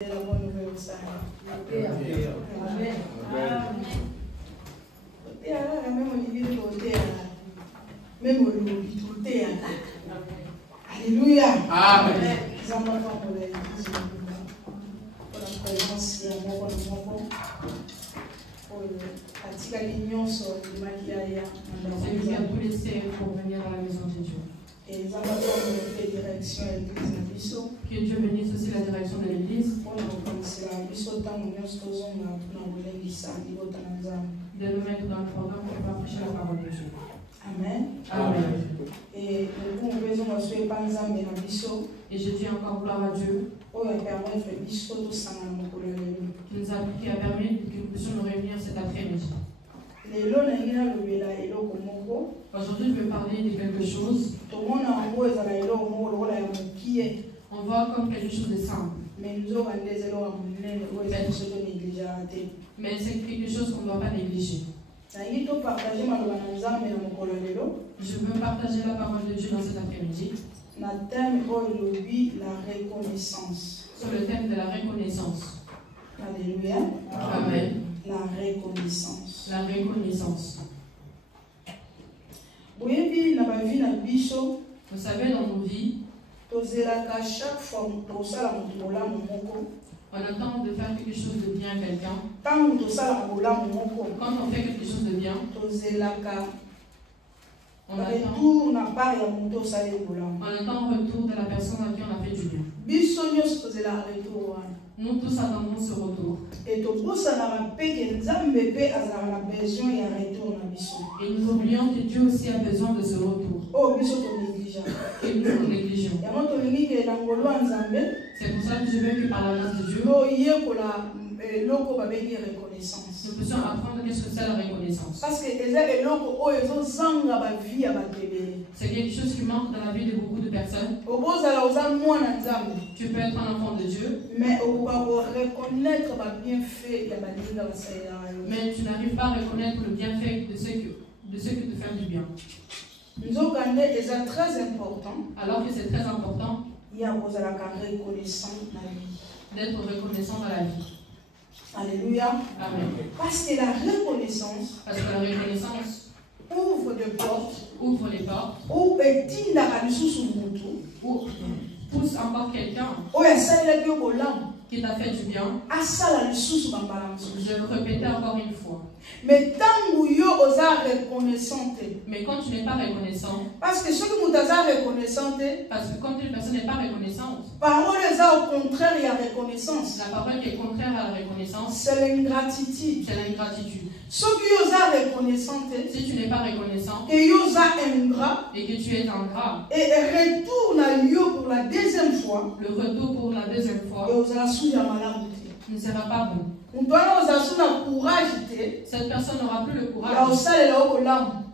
La bonne nouvelle au Seigneur. Amen. Même Olivier côté même au lobby côté alléluia. Amen. Nous avons pour la présence de mon Atika l'union sur le maquillage. C'est lui qui a tout laissé pour venir dans la maison de Dieu. Et nous avons fait direction à l'église. Que Dieu bénisse aussi la direction de l'église. De nous mettre dans le programme pour pouvoir prêcher la parole de Dieu. Amen. Amen. Et nous Et je dis encore gloire à Dieu qui a permis que nous puissions nous réunir cet après-midi. Aujourd'hui, je vais parler de quelque chose. On voit comme quelque chose de simple. Mais c'est quelque chose qu'on ne doit pas négliger. Je veux partager la parole de Dieu dans cet après-midi. La reconnaissance. Sur le thème de la reconnaissance. Alléluia. Amen. La reconnaissance. La reconnaissance. Vous savez, dans nos vies, on attend de faire quelque chose de bien à quelqu'un. Quand on fait quelque chose de bien, on attend un retour de la personne à qui on a fait du bien. Nous tous attendons ce retour. Et nous oublions que Dieu aussi a besoin de ce retour. Et nous le négligeons. C'est pour ça que je veux que par la grâce de Dieu, nous puissions apprendre qu'est-ce que c'est la reconnaissance. C'est quelque chose qui manque dans la vie de beaucoup de personnes. Tu peux être un enfant de Dieu, mais tu n'arrives pas à reconnaître le bienfait de ce que te fait du bien. Alors que c'est très important d'être reconnaissant dans la vie. Alléluia. Amen. Parce que la reconnaissance ouvre des portes, ou pousse encore quelqu'un qui t'a fait du bien de le répéter encore une fois. Mais quand tu n'es pas reconnaissant, parce que quand une personne n'est pas reconnaissante, parole au contraire, il y a reconnaissance. La parole qui est contraire à la reconnaissance, c'est l'ingratitude. Si tu n'es pas reconnaissant et que tu es ingrat, et retourne pour la deuxième fois, le retour pour la deuxième fois ne sera pas bon. Cette personne n'aura plus le courage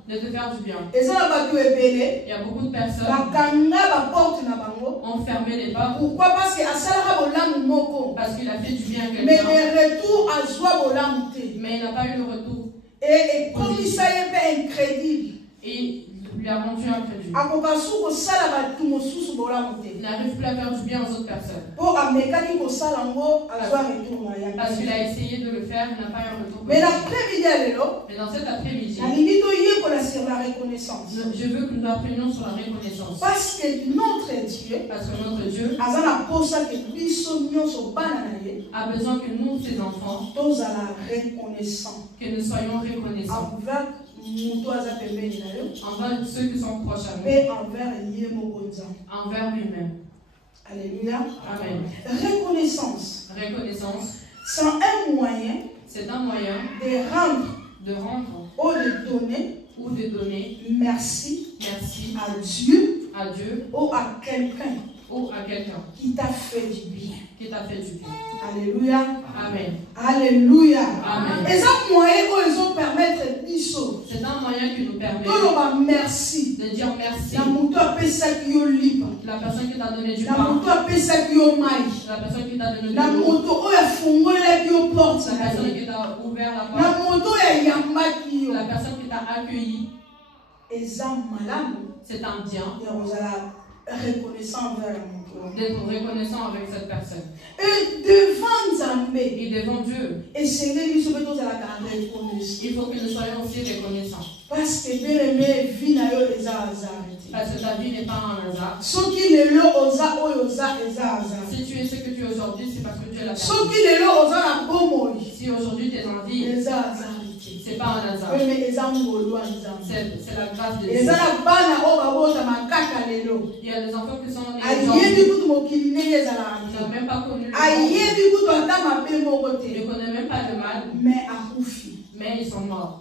de te faire du bien. Il y a beaucoup de personnes qui ont fermé les portes. Pourquoi? Parce qu'il a fait du bien à quelqu'un. Mais le retour à joie, mais il n'a pas eu le retour. Et comme il s'est incrédible. Et lui a rendu incrédule. Il n'arrive plus à faire du bien aux autres personnes. Parce qu'il a essayé de le faire, il n'a pas eu un retour. Mais dans cet après-midi, je veux que nous apprenions sur la reconnaissance. Parce que notre Dieu a besoin que nous, ses enfants, que nous soyons reconnaissants envers ceux qui sont proches à nous, envers lui-même. Alléluia. Amen. Reconnaissance. C'est un moyen de rendre ou de donner merci à Dieu ou à quelqu'un qui t'a fait du bien. Alléluia. Amen. Alléluia. Amen. Et ça moyen ils ont permettre c'est un moyen qui nous permet merci. De dire merci. La personne qui t'a donné du pain. La personne qui t'a donné du l'eau. La personne qui t'a ouvert la porte. La personne qui t'a accueilli. C'est un bien. reconnaissant envers d'être reconnaissant avec cette personne. Et devant Zambé. Et devant Dieu. Et Seigneur, il faut que nous soyons aussi reconnaissants. Parce que bien aimé, vie n'a eu des hasards. Parce que ta vie n'est pas un hasard. Si tu es ce que tu es aujourd'hui, c'est parce que tu es la personne. Si aujourd'hui tu es en vie, c'est pas un hasard. C'est la grâce de Dieu. Il y a des enfants qui sont nés aujourd'hui. Ils n'ont même pas connu le mal. Ils ne connaissent même pas le mal. Mais ils sont morts.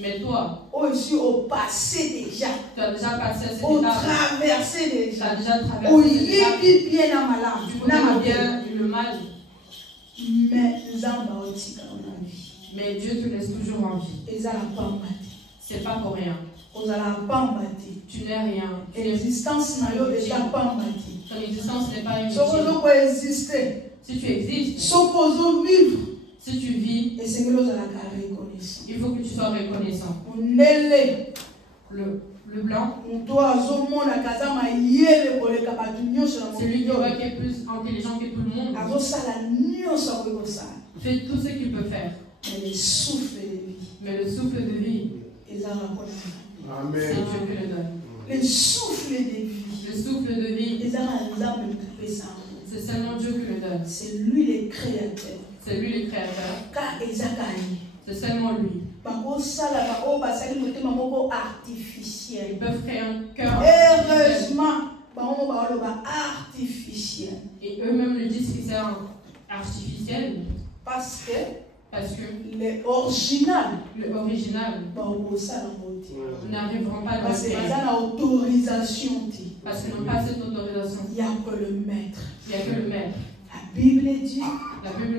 Mais toi, aussi au passé déjà, tu as déjà passé cette au étape. traversé déjà, tu as déjà traversé cette étape. Tu connais bien le mal. Mais Dieu te laisse toujours en vie. C'est pas pour rien. Tu n'es rien. Ton existence n'est pas inutile. Si tu existes, si tu vis, il faut que tu sois reconnaissant. Le blanc, c'est lui qui est plus intelligent que tout le monde. Fait tout ce qu'il peut faire. Mais le souffle de vie, c'est Dieu qui le donne. Le souffle de vie, c'est seulement Dieu qui le donne. C'est lui le créateur. C'est lui le créateur. C'est seulement lui. Ils peuvent créer un cœur artificiel. Et eux-mêmes le disent que c'est artificiel. Parce que l'original, nous n'arriveront pas à le faire. Parce qu'ils n'ont pas cette autorisation. Il n'y a que le maître. La Bible dit,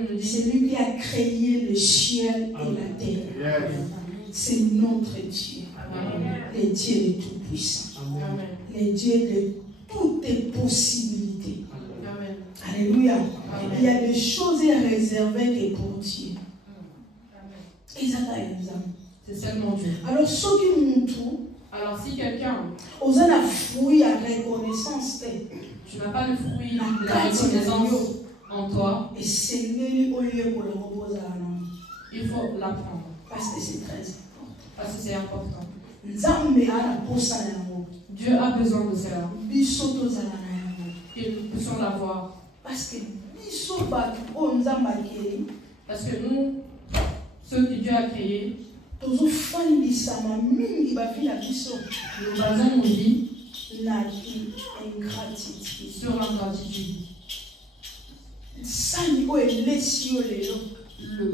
nous dit, c'est lui qui a créé le ciel et la terre. C'est notre Dieu. Le Dieu de tout-puissant. Le Dieu de toutes les possibilités. Alléluia. Il y a des choses réservées que pour Dieu. C'est seulement Dieu. Alors, ceux qui montrent, alors si quelqu'un a fruit à reconnaissance, tu n'as pas le fruit de la reconnaissance en toi, et c'est il faut l'apprendre. Parce que c'est très important. Parce que c'est important. Dieu a besoin de cela. Et nous puissions l'avoir. Parce que nous, ceux que Dieu a créés, nous basons nos vies sur l'ingratitude. Le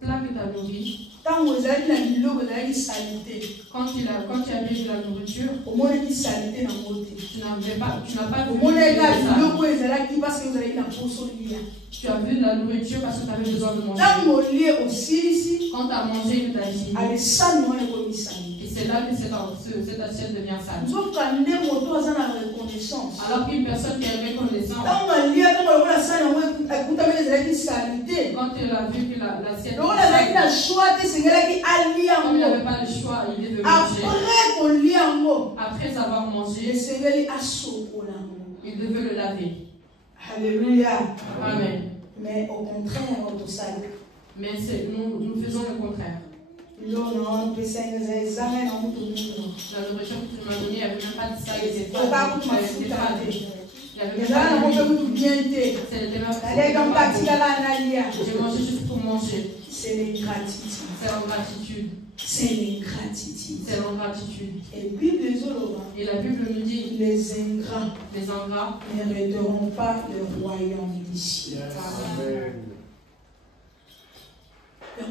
plat que tu as nourri, quand tu as vu de la nourriture, tu n'as pas vu tu as vu de la nourriture parce que tu avais besoin de manger. Quand tu as mangé, tu as fini. Et c'est là que cette assiette devient sale. Alors qu'une personne qui est reconnaissante, quand il a vu que l'assiette était sale, comme il n'avait pas le choix, il devait manger. Après avoir mangé, il devait le laver. Alléluia. Amen. Mais au contraire, mais nous faisons le contraire. La nourriture que tu m'as donnée, il n'y avait même pas de ça, il était pas. J'ai mangé juste pour manger. C'est l'ingratitude. C'est l'ingratitude. C'est l'ingratitude. Et la Bible nous dit les ingrats n'hériteront pas le royaume des cieux. Et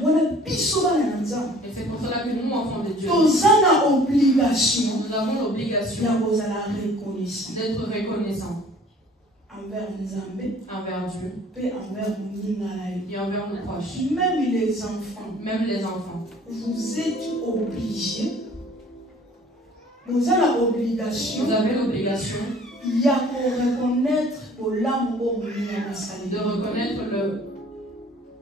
c'est pour cela que nous, enfants de Dieu, nous avons l'obligation d'être reconnaissants envers Dieu et envers nos proches. Même les enfants. Vous êtes obligés. Vous avez l'obligation. Il y a pour reconnaître de reconnaître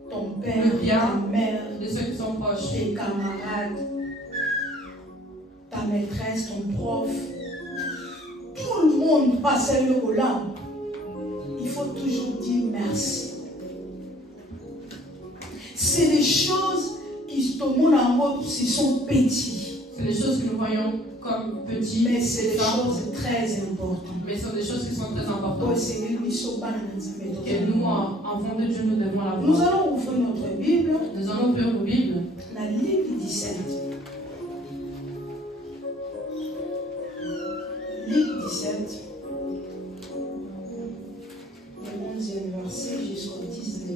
ton père, le bien ta mère, de ceux qui sont proches, tes camarades, ta maîtresse, ton prof. tout le monde passe à l'Olam, il faut toujours dire merci. C'est des choses qui sont petites. C'est des choses que nous voyons comme petites. Mais c'est des choses très importantes. Mais ce sont des choses qui sont très importantes. Et nous, enfants de Dieu, nous devons la voir. Nous allons ouvrir notre Bible. Nous allons ouvrir nos Bibles. La Ligue 17. Ligue 17. Le 11e verset jusqu'au 19e.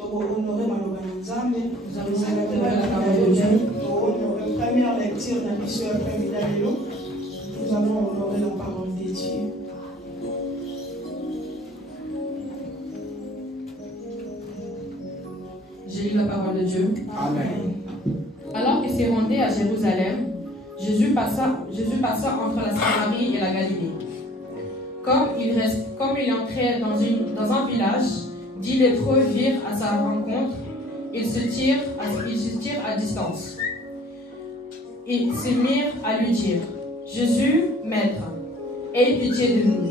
Nous allons honorer la parole de Dieu. Première lecture de la mission après nous allons honorer la parole de Dieu. J'ai lu la parole de Dieu. Amen. Alors qu'il s'est rendu à Jérusalem, Jésus passa entre la Samarie et la Galilée. Comme il entrait dans un village, 10 lépreux virent à sa rencontre. Ils se tirent à distance. Ils se mirent à lui dire: Jésus, Maître, aie pitié de nous.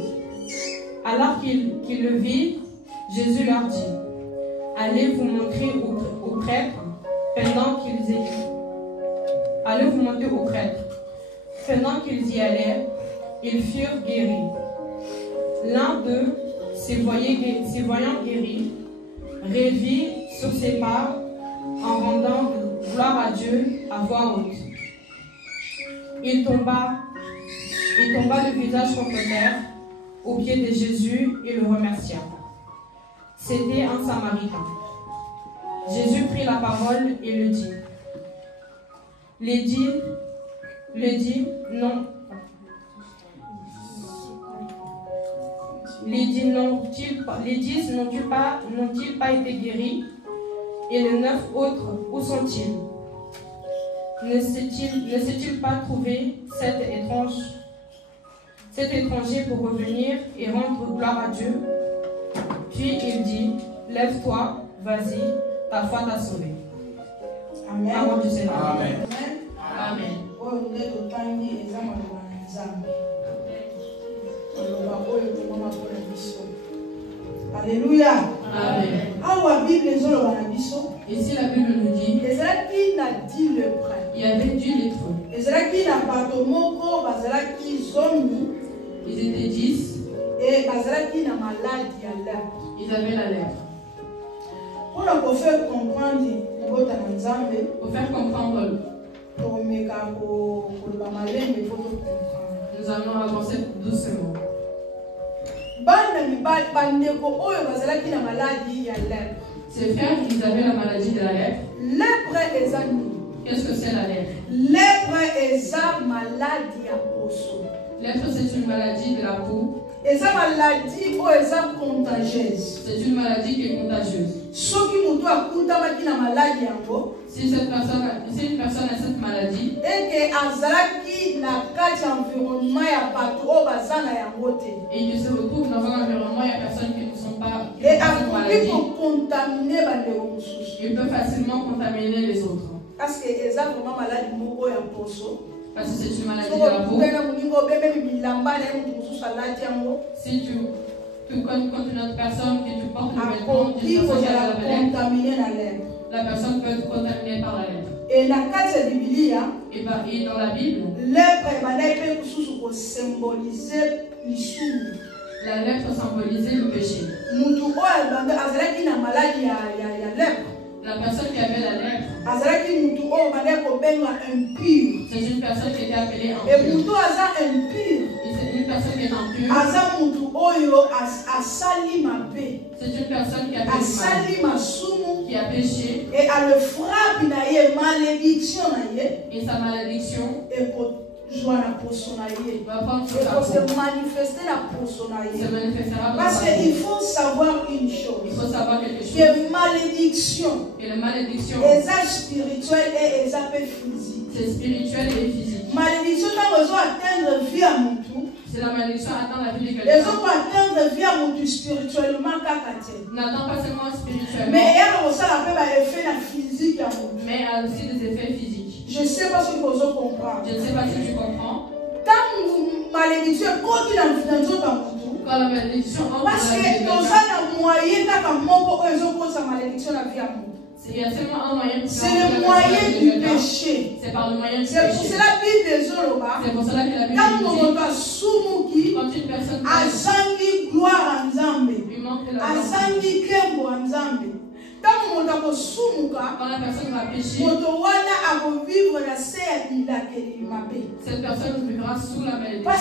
Alors qu'ils le virent, Jésus leur dit: Allez vous montrer aux prêtres. Allez vous montrer aux prêtres. Pendant qu'ils y allaient, ils furent guéris. L'un d'eux, se voyant guéri, revit sur ses pas en rendant gloire à Dieu à voix haute. Il tomba le visage contre terre aux pieds de Jésus et le remercia. C'était un Samaritain. Jésus prit la parole et le dit. Les dix n'ont-ils pas été guéris? Et les 9 autres, où sont-ils? Ne s'est-il pas trouvé cet étranger pour revenir et rendre gloire à Dieu? Puis il dit: Lève-toi, vas-y, ta foi t'a sauvé. Amen. Parole du Seigneur. Amen. Amen. Alléluia. Amen. Ici la Bible nous dit: il y avait 10 lépreux. Ils étaient 10. Et ils avaient la lèpre. Pour faire comprendre, nous allons avancer doucement. Ces frères, ils avaient la maladie de la lèpre. Qu'est-ce que c'est la lèpre? Lèpre, c'est une maladie de la peau. C'est une maladie qui est contagieuse. Si une personne a cette maladie, et il se retrouve dans un environnement, il y a personne qui ne sont pas cette maladie, il peut facilement contaminer les autres. Parce que c'est une maladie de la peau. Si tu connais une autre personne que tu portes le vêtement d'une personne qui a la lèpre, la personne peut être contaminée par la lèpre. Et dans la Bible, la lèpre symbolisait le péché. La personne qui avait la lèpre, c'est une personne qui était appelée impure. C'est une personne qui est impure. C'est une personne qui a fait mal, qui a péché. Et sa malédiction va prendre sur sa peau. Se manifestera. Parce qu'il faut savoir une chose. Il faut savoir quelque chose. Que malédiction. Et la malédiction. C'est spirituel et physique. C'est spirituel et physique. Malédiction quand on doit atteindre vie à mon tour. C'est la malédiction atteint la vie de quelqu'un. Les autres atteindre vie à mon tour spirituellement n'attend pas seulement spirituellement. Mais il y a aussi l'effet physique à mon tour. Mais a aussi des effets physiques. Je ne sais pas si vous comprenez. Je ne sais pas si tu comprends. Quand malédiction continue dans notre monde. Quand la malédiction entre parce que dans un moyen sa malédiction la vie à nous. Il y a seulement un moyen. C'est le moyen du péché. C'est par le moyen du péché. C'est pour cela que c'est pour cela que la Bible dit quand une personne azangi gloire en Nzambe, azangi kembo en Nzambe. Quand la personne va pécher, cette personne vivra sous la malédiction.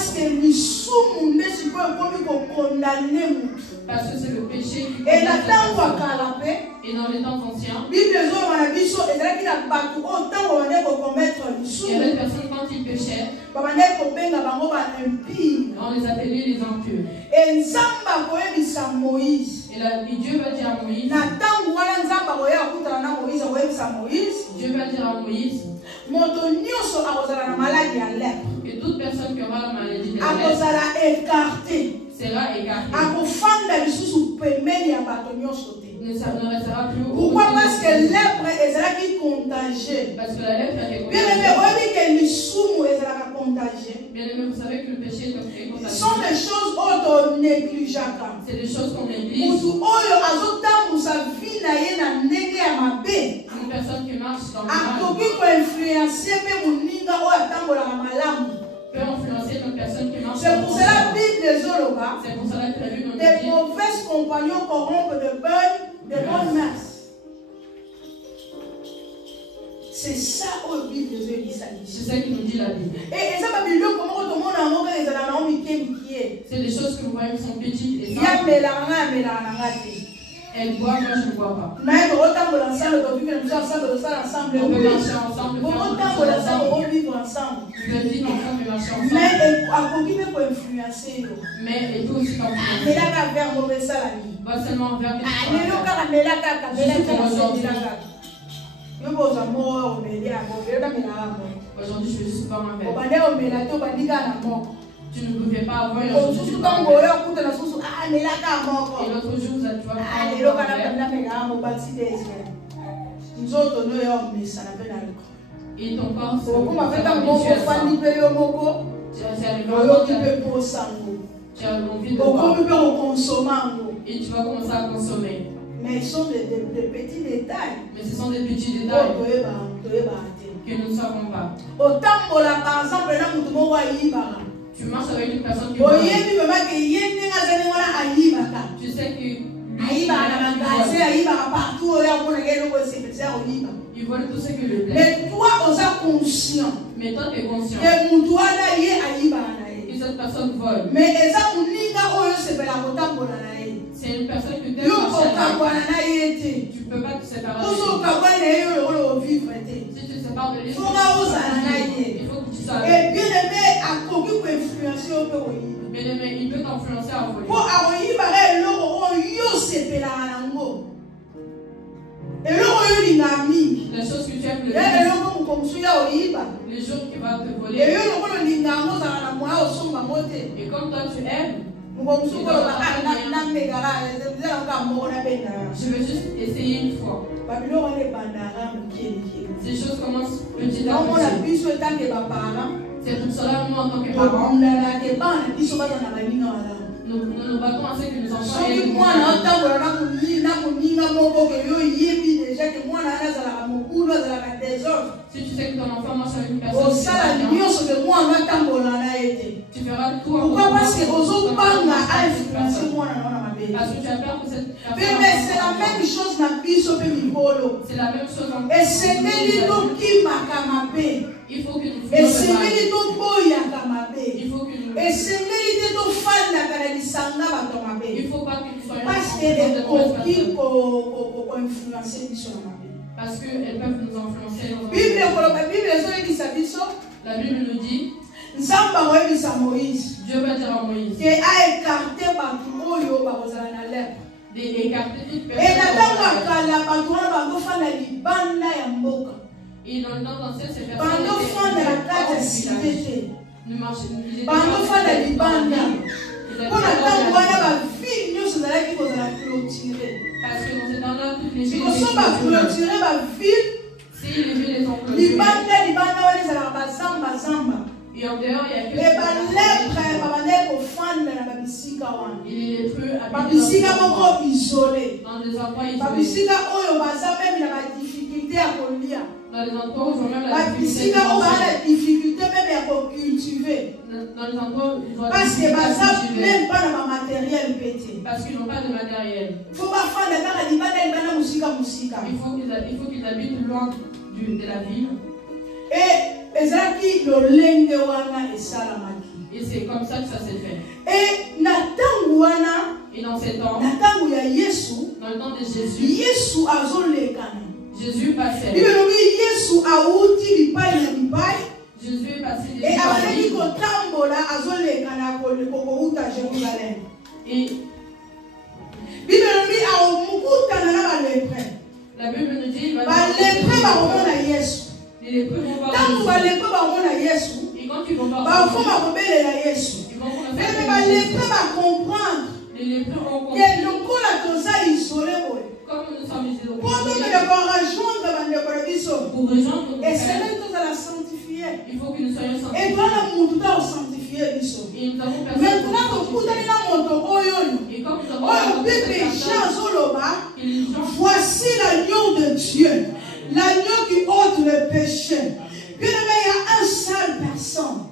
Parce que c'est le péché qui et dans les temps anciens, il y avait des personnes quand ils péchaient, on les appelait les impurs. Et Dieu va dire à Moïse, Dieu va dire à Moïse que toute personne qui aura la maladie de lèpre sera écartée. Ne restera plus. Pourquoi? Parce que lèpre est contagieux. Parce que la lèpre est contagieux. Bien aimé, vous savez que le péché est contagieux. Ce sont des choses qu'on néglige. C'est des choses qu'on néglige. Une personne qui marche dans le mal peut influencer une personne qui marche dans le mal. C'est pour cela que la Bible nous dit des mauvais compagnons corrompent de bonnes masses. C'est ça au Bible de Dieu. C'est ça qui nous dit la Bible. Et ça, la Bible, comment tout le monde a montré les alamans c'est des choses que vous voyez qui sont petites et simples. Elle boit, moi je ne bois pas. On peut marcher ensemble. On peut vivre ensemble. Mais et tout aussi t'influencer. Pas seulement envers aujourd'hui je vais juste boire un verre. Tu ne pouvais pas avoir et l'autre jour tu vas prendre un verre. Et ton corps tu as envie de boire et tu vas commencer à consommer. Mais ce sont des petits détails. Mais ce sont des petits détails que nous ne savons pas. Par exemple, tu marches avec une personne qui tu sais que il vole tout ce que le plaît. Mais toi, tu es conscient. Mais toi, tu es conscient que cette personne vole. Mais c'est une personne que tu aimes. Tu ne peux pas te séparer. Si tu te sépares de lui, il faut que tu sois. Et bien aimé, il peut t'influencer à voler. Les choses que tu aimes le les jours qui vont te voler. Et comme toi tu aimes, je vais juste essayer une fois. Ces choses commencent petit à petit. C'est pour cela, moi en tant que parent, nous nous battons à ce que nos enfants aient si tu sais que ton enfant marche avec une personne tu feras tout. Pourquoi? Parce que tu as peur que cette personne. C'est la même chose dans Biso. C'est la même chose en et c'est il faut que nous et c'est il faut que nous et c'est il faut pas que nous soyons parce qu'elles peuvent nous influencer. La Bible nous dit Dieu va dire à Moïse d'écarter toute personne. Et dans le temps ancien, ces personnes nous marchaient. Parce que dans ces temps-là, toutes les villes. Si les villes sont clôturées, en dehors, il y a que les lèpres, il est lépreux dans des endroits isolés. Dans des endroits où ils ont même la difficulté même à cultiver. Dans les endroits où ils ont parce que même pas de matériel pété. Parce qu'ils n'ont pas de matériel. Il faut qu'ils habitent loin de la ville. Et c'est comme ça que ça s'est fait. Et dans ces temps, dans le temps de Jésus, Jésus passait. Jésus est passé de la Bible nous dit il va les lépreux vont voir Jésus. Et quand ils vont voir Jésus, ils vont comprendre. Les lépreux vont comprendre. Comme nous sommes isolés. Pour rejoindre nos frères, il faut que nous soyons sanctifiés. Et nous avons et comme nous avons voici l'agneau de Dieu, l'agneau qui ôte le péché. Bien aimé, il y a un seul personne.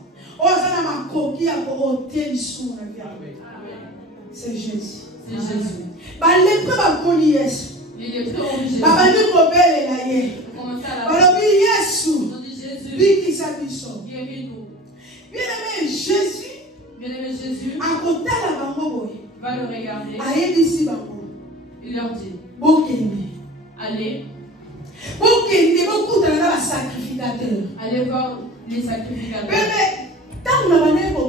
C'est Jésus. C'est Jésus. Les lépreux ont vu Jésus. Ils ont Jésus, guéris-nous. Bien-aimé Jésus, va le regarder. Il leur dit, allez. Allez voir les sacrificateurs.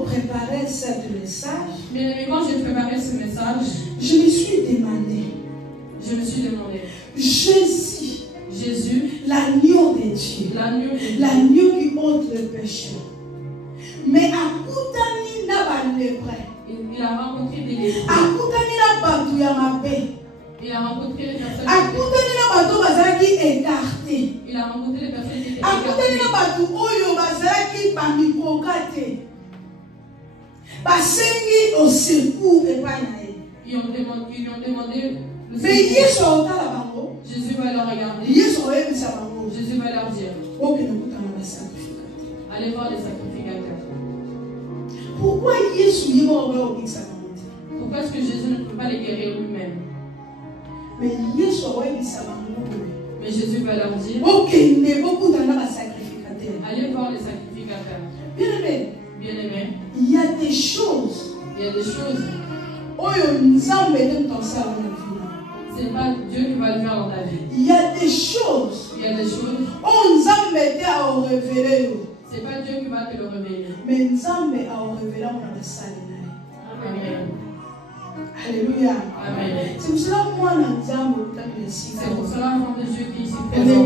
Préparer ce message, mais quand j'ai préparé ce message, je me suis demandé, Jésus, l'agneau de Dieu, l'agneau qui ôte le péché. Mais à Koutani n'a pas le prêt. Il a rencontré des lépreux. À Koutani n'a pas de yamabé. Il a rencontré les personnes. À Koutani n'a pas de bazaki écarté. Il a rencontré les personnes qui étaient écartées. À Koutani n'a pas de oyo bazaki bamikokate. Basengi au secours et pas naïe. Ils lui ont demandé. Mais Jésus va leur regarder. Jésus va leur dire. Allez voir les sacrificateurs. Pourquoi Jésus Pourquoi est-ce que Jésus ne peut pas les guérir lui-même? Mais Jésus va leur dire. Allez voir les sacrificateurs. Bien-aimé. Il y a des choses. C'est pas Dieu qui va le faire dans ta vie. Il y a des choses. C'est pas Dieu qui va te le révéler. Mais Nzambe a révélé dans la salle. Amen. Alléluia. Amen. C'est pour cela moi Nzambe c'est pour cela l'enfant de Dieu qui est ici présent.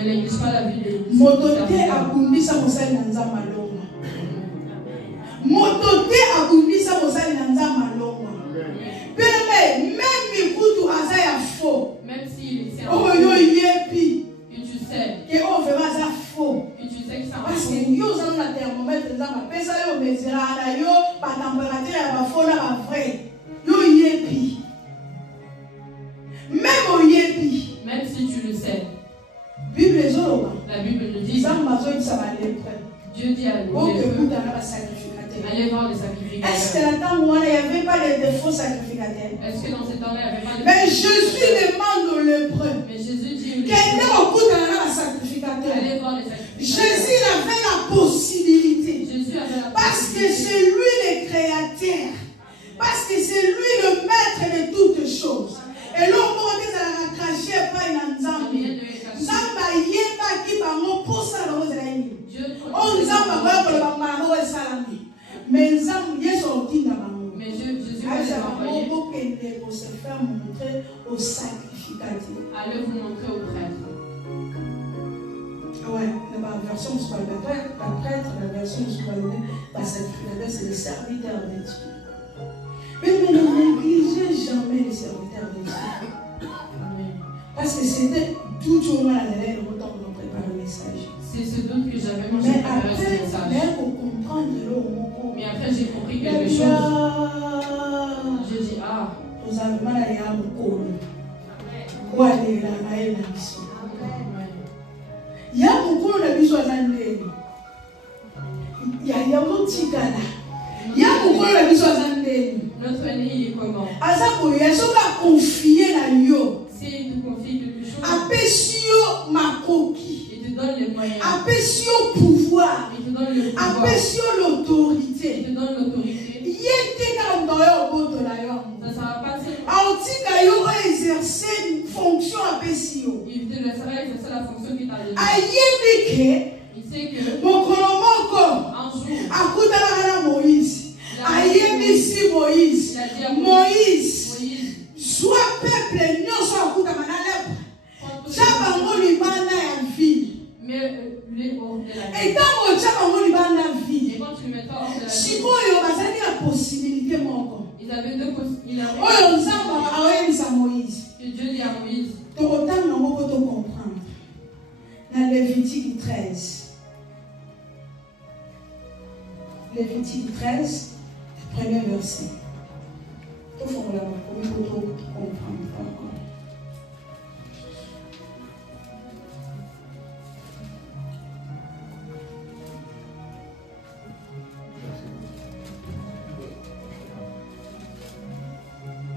Elle n'exige pas la vie de Mototé a bundisa mosali na Nzambe alongwa. Mototé a bundisa mosali na Nzambe alongwa. Même mikutu aza ya faux. Même si c'est un yepi. Et tu sais. Que on fait pas ça faux. Et tu sais que ça parce que yo za na thermomètre Nzambe pesa yo mesura na yo pa température ya ba faux na ba vrai. Yo yepi. Même au yepi. Même si tu le sais. Bible la Bible nous dit. Dieu dit à nous. Allez voir les sacrificateurs. Est-ce que là-dedans, il n'y avait pas de faux sacrificateurs? Est-ce que dans ce temps-là, il n'y avait pas de mais Jésus demande aux lépreux. Mais Jésus dit aux lépreux. Allez voir les sacrificateurs. Jésus avait la possibilité. Parce que c'est lui le créateur. Parce que c'est lui le maître de toutes choses. Et l'homme qui a craché pas une Nzambi. Nzamba yeba ki bango posa la rose la yini. On Nzamba va pour le bango et salami. Mais Nzamba Yesu otinda bango. Mais Jésus va les envoyer. Pour se faire montrer au sacrificateur. Allez vous montrer au prêtre. Ouais, la version de la prêtre, la version de la sacrificateur, c'est le serviteur de Dieu. Mais ne négligez jamais les serviteurs de Dieu. Parce que c'était tout au long de l'année, le temps pour nous préparer le message. C'est ce doute que j'avais quand j'ai préparé ce message. Mais après, j'ai compris quelque chose. J'ai dit, ah. Notre ennemi, il est comment? S'il te confie quelque chose, il te donne les moyens. Pouvoir. Il te donne le pouvoir. L'autorité. Il te donne l'autorité. Ça ne sera pas exercer une fonction il te laissera exercer la fonction qu'il t'a donnée. Il sait que un jour, Moïse, soit peuple, non soit coup mais lui hors de la et quand vie, et quand tu le mets hors de la vie, ils avaient deux possibilités. Que Dieu dit à Moïse. Dans Lévitique 13. Lévitique 13, premier verset. Il faut comprendre encore.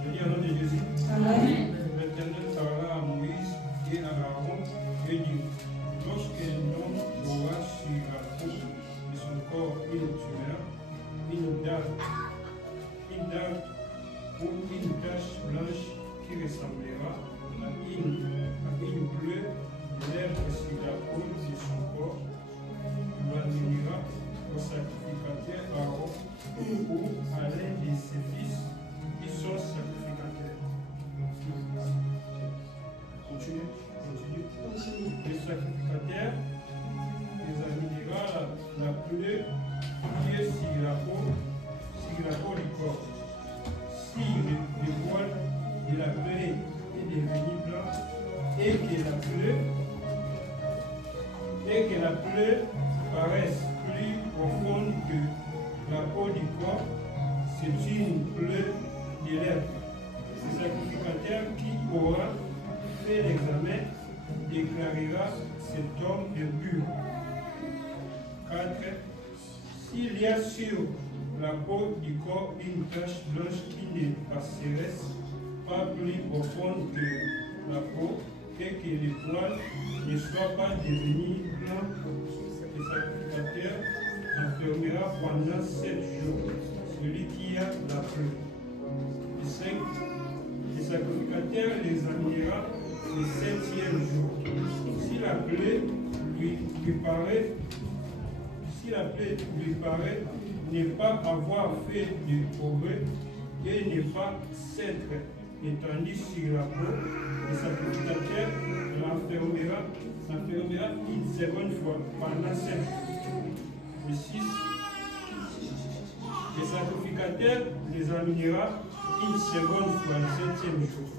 Je dis au nom de Jésus. Amen. L'Éternel parla à Moïse et à Aaron et dit, lorsque l'homme aura sur la peau de son corps une tumeur, une date ou une tache blanche qui ressemblera à une bleue de l'herbe sur la peau de son corps, il l'amènera au sacrificateur Aaron ou à l'un de ses fils qui sont sacrificateurs. Continue. Le sacrificateur examinera la plaie qui est sur la peau du corps. Si le poil de la plaie est devenu blanc et que la plaie paraisse plus profonde que la peau du corps, c'est une plaie de lèvres. Le sacrificateur qui aura fait l'examen déclarera cet homme impur. 4. S'il y a sur la peau du corps une tache blanche qui ne passerait pas plus profonde que la peau et que les poils ne soient pas devenus blancs, le sacrificateur enfermera pendant 7 jours celui qui a la plaie. 5. Le sacrificateur l'examinera le 7e jour. Si la plaie lui paraît ne pas avoir fait de progrès et ne pas s'être étendu sur la peau, le sacrificateur l'enfermera une seconde fois pendant 7 jours. Le 6. Le sacrificateur l'examinera une seconde fois le 7e jour.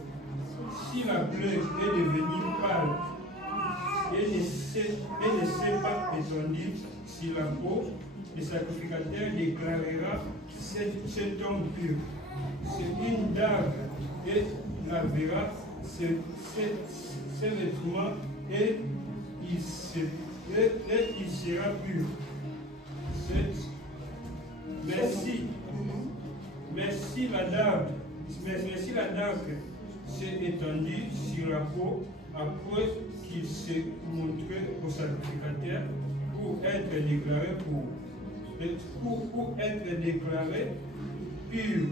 Si la plaie est devenue pâle et ne s'est pas étendue sur la peau, le sacrificateur déclarera cet homme pur. C'est une dague et lavera ses vêtements et il sera pur. Merci la dague s'est étendue sur la peau après qu'il s'est montré au sacrificateur pour être déclaré pur.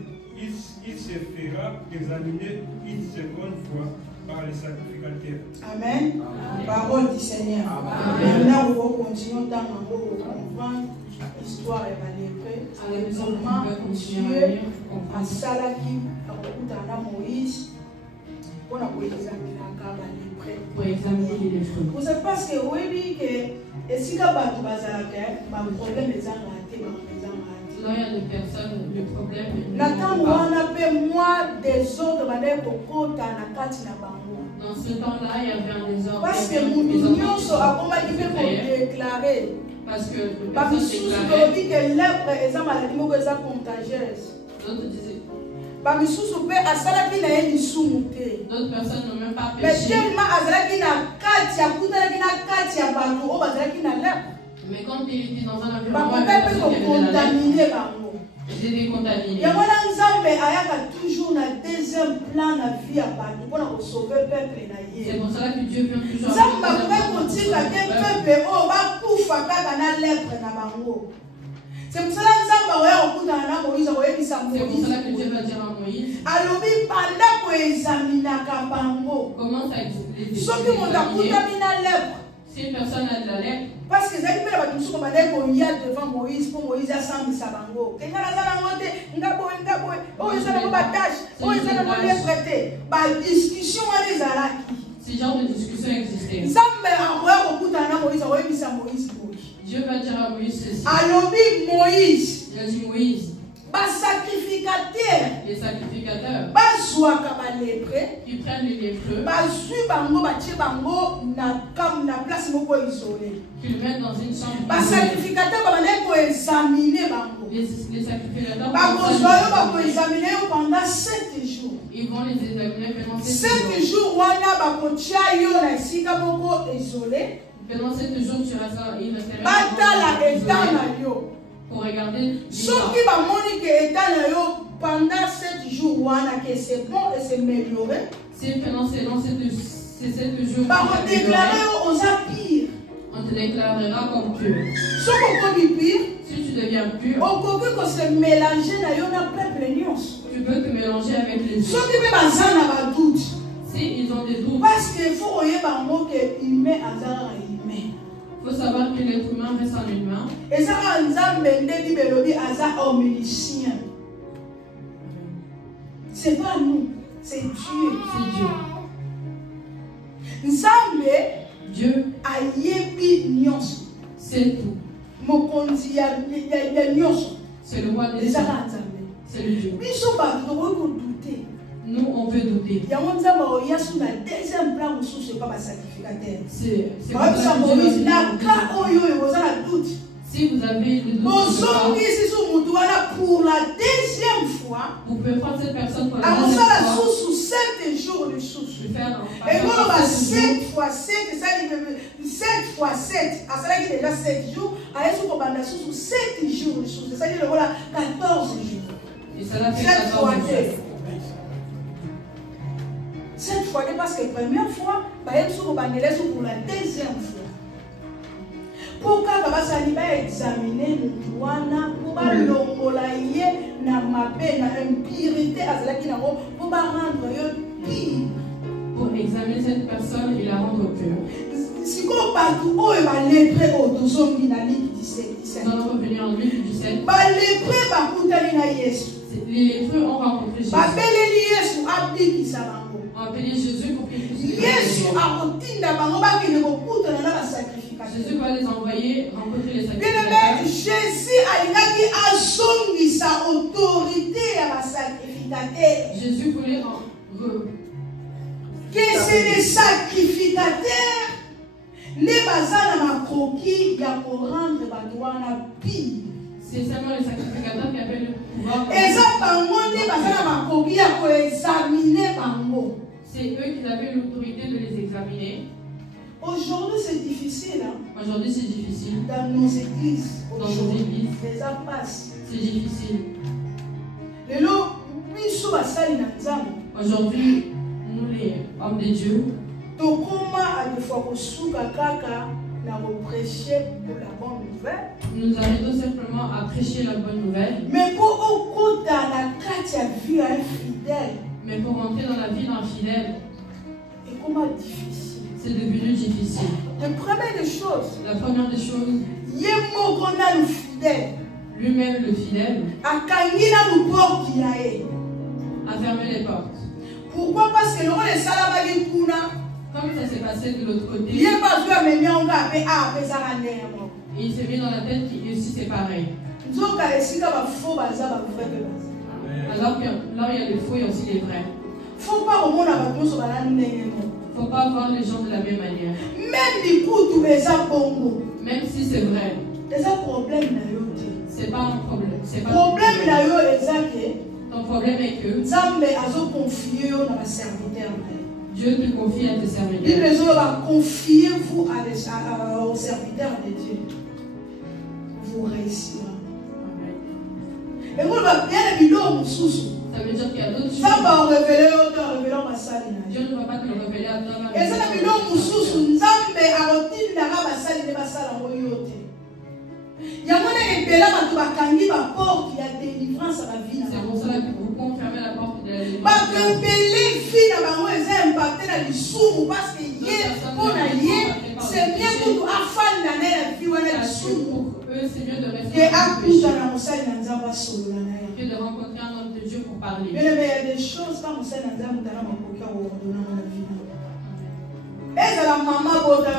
Il se fera examiner une seconde fois par le sacrificateur. Amen. Parole du Seigneur. Maintenant, nous allons continuer dans le comprendre l'histoire et la lépreux. Comment Dieu a salaki à Moïse pour examiner les lépreux. Vous savez parce que oui que et si quand tu vas à la guerre, le problème est là, il y a des personnes, le problème. Nathan, on a fait moi des autres, Dans ce temps-là, il y avait un désordre. Parce que mon union soit qui fait pour déclarer. Parce que le personne déclarait que lèpre est une maladie contagieuse. D'autres disaient. D'autres personnes n'ont même pas péché. Mais tellement mais quand il était dans un environnement, il était contaminé. Il y a toujours un deuxième plan de vie pour sauver le peuple. C'est pour cela que Dieu vient toujours. C'est pour cela que Dieu va dire à Moïse. Comment ça existe? Si une personne a de la lèpre, parce que devant Moïse pour Moïse a sambi sabango. Ce genre de discussion existait. Dieu va dire à Moïse ceci. Il a dit Moïse. Les sacrificateurs qui prennent les lépreux, qui le mettent dans une chambre. Les sacrificateurs pendant 7 jours. Ils vont les examiner pendant 7 jours. Pendant 7 jours, tu restes pour regarder. Pendant 7 jours, c'est bon et c'est amélioré. Si pendant ces 7 jours, on te déclarera comme pur. Si tu deviens pur, tu peux te mélanger avec les autres. Si ils ont des doutes, parce qu'il faut faut savoir que l'être humain reste en humain. Et ça va c'est pas nous, c'est Dieu. C'est Dieu. Dieu a yebi nyonso. C'est tout. C'est le roi des gens. C'est le Dieu. Nous, on peut douter. C'est pour ça que si vous avez le doute, pour la deuxième fois, vous pouvez prendre cette personne pour la deuxième fois. 7 jours de sous. Et donc, 7 fois 7, 7 fois 7, à cela qui est déjà 7 jours, à ce qu'on va 7 jours de sous. C'est-à-dire 14 jours. Et cela fait 14 jours. Cette fois, parce que la première fois, pour la deuxième fois. Pourquoi tu vas examiner le douana pour l'ongolaye na mabe na impurité pour rendre pire. Pour examiner cette personne et la rendre pure. Si on partout où est lépré au 17. Nous allons revenir en 17. Les lépreux ont rencontré Jésus. On appelé Jésus pour qu'il puisse Jésus va les envoyer rencontrer les sacrificateurs. Jésus a sa autorité à la sacrificateur. Jésus voulait que c'est les sacrificateurs ne bazana ma croquis ya pour rendre badouana pire. C'est seulement les sacrificateurs qui avaient le pouvoir. C'est eux qui avaient l'autorité de les examiner. Aujourd'hui, c'est difficile. Hein? Aujourd'hui, c'est difficile. Dans nos églises. Dans nos églises. Ça passe. C'est difficile. Aujourd'hui, nous les hommes de Dieu, nous arrêtons simplement à prêcher la bonne nouvelle. Mais pour rentrer dans la vie d'un fidèle, c'est devenu difficile. La première des choses, lui-même le fidèle, a fermé les portes. Pourquoi? Parce que comme ça s'est passé de l'autre côté, il s'est mis dans la tête qu'il aussi c'est pareil. Alors que là il y a les faux, il y a aussi les vrais. Faut pas au monde. faut pas voir les gens de la même manière. Même du coup, tout les a bongo. Même si c'est vrai. C'est un problème. C'est pas un problème. C'est pas problème. Ton problème est que Dieu te confie à tes serviteurs. Confiez-vous aux serviteurs de Dieu. Vous réussirez. Et vous va bien les bidons sous. Ça veut dire qu'il y a d'autres choses. Ça va révéler ma salle. Dieu ne va pas te le révéler à toi. Et ça les bidons sous. Nzambe a rotine la raba salle de ma salle en yote. Il y a mon ébélé ma tuba kangi ma porte. Il y a délivrance à la vie. C'est pour ça que vous confirmez la porte de la délivrance. Parce que ébélé fille na bango eza impacté na lisumu parce que yé pour na yé c'est bien pour nous afin d'année la vie wana lisumu. C'est mieux de rester que de rencontrer un homme de Dieu pour parler. Mais il y a des choses quand on sait dans la vie. Et c'est la maman qui a